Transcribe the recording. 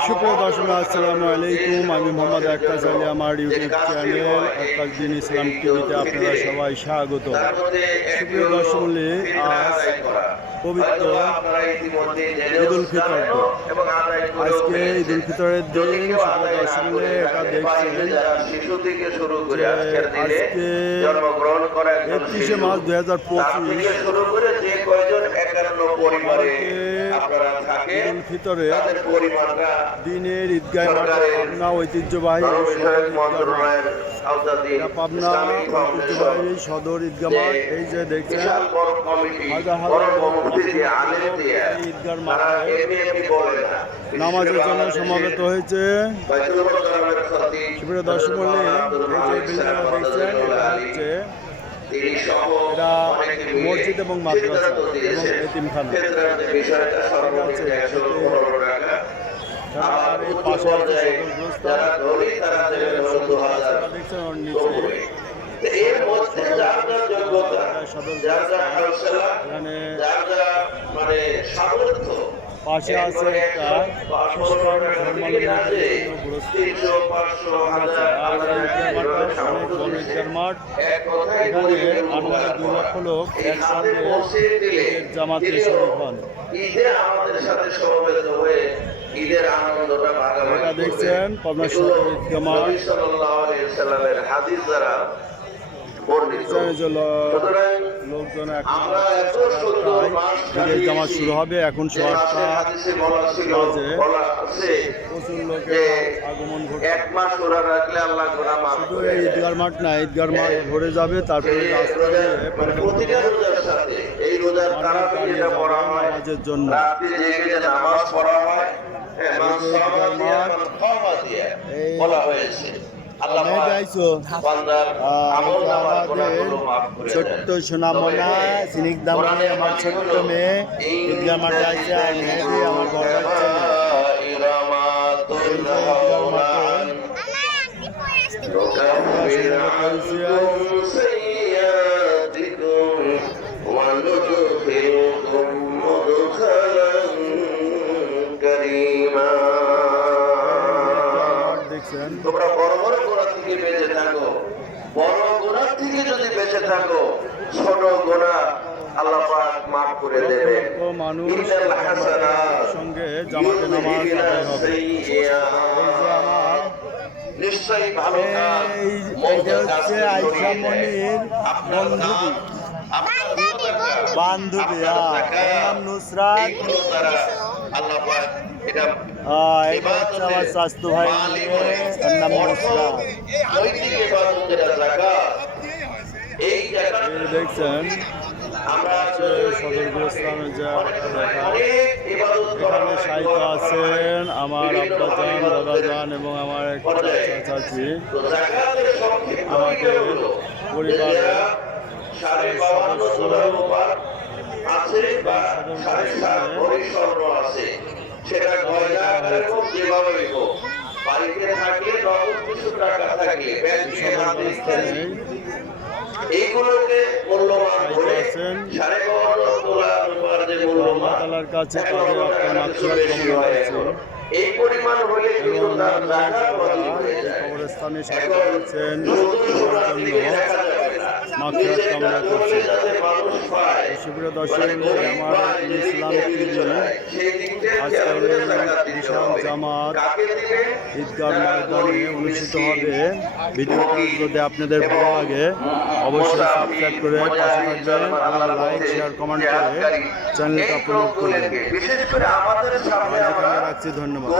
সুপ্রিয় দর্শক আসসালামু আলাইকুম। আমি মোহাম্মদ আক্কাস আলী, আমার ইউটিউব চ্যানেল আক্কাস দিন ইসলাম টিভিতে আপনারা সবাই স্বাগত। সুপ্রিয় দর্শক, আজ পবিত্র ঈদুল ফিতর। আজকে ঈদুল ফিতরের দিন। সুপ্রিয় দর্শক, এটা দেখছেন আজকে 31শে মার্চ 2025 ঈদুল ফিতরে দিনের ঈদগাহ পাবনা ঐতিহ্যবাহী পাবনা ঐতিহ্যবাহী সদর ঈদগাহ মাঠ। এই যে দেখছেন হাজার হাজার ঈদগাহ মাঠে নামাজের জন্য সমাবেত হয়েছে। সুপ্রিয় দর্শক, এই যে বিল্ডিংটা দেখছেন এটা হচ্ছে এটা মসজিদ এবং মাদ্রাসা এবং এতিমখানা। আর এই পাশে আছে এখানে পাশে আছে একটা খ্রিস্টান মাঠ। এখানে আনুমানিক 2 লক্ষ লোক একসঙ্গে জামাতে শরীক হন। এটা দেখছেন পাবনা সদর ঈদগাহ মাঠ। লোকজন ঈদের জামাত শুরু হবে এখন 8টা বাজে। প্রচুর লোকের আগমন ঘটছে। শুধু এই ঈদগাহ মাঠ না, ঈদগাহ মাঠ ভরে যাবে, তারপরে নামাজের জন্য ছোট্ট সোনামনা সিনিক দামে আমার ছোট্ট মেয়ে ঈদগাহ মাঠে আছে। আর মেয়েটি আমার বড় বাচ্চা দেখছেন। তোমরা বড় বড় গোনা থেকে বেঁচে থাকো, বড় গোনা থেকে যদি বেঁচে থাকো, ছোট গোনা আল্লাহ পাক মাফ করে দেবে। মানুষ সঙ্গে জামাতে নামাজ আদায় হবে। নিশ্চয়ই ভালো কাজ। এইটা হচ্ছে আয়েশা মনির বান্ধবী নাম নুসরাত। আল্লাহ পাক এটা আমার স্বাস্থ্য ভাই নাম নুসরাত। দেখছেন সদর গোস্তানে যা এখানে সাহিত্য আছেন আমার আব্বাজান, দাদাজান এবং আমার এক চাচি। আমাদের পরিবারের সেটা গয়না এবং যেভাবে বাড়িতে থাকলে নগদ কিছু টাকা থাকলে ব্যাংকে না দিতে এইগুলোকে মূল্যবান করে ৫.৫ তোলা রূপার যে মূল্যবান কাছে এই পরিমাণ হলে কিন্তু তার জায়গা বদল হয়ে যায়। কবরস্থানে সাজাচ্ছেন মাগফিরাত কামনা করছে। সুপ্রিয় দর্শক, আমার ইসলাম টিভি আজকের বিশাল জামাত ঈদগাহ ময়দানে অনুষ্ঠিত হবে। ভিডিওটা যদি আপনাদের ভালো লাগে অবশ্যই সাবস্ক্রাইব করে পাশে থাকবেন। আপনারা লাইক, শেয়ার, কমেন্ট করে চ্যানেলটা আপলোড করবেন। বিশেষ করে আমাদের সামনে রাখছি। ধন্যবাদ।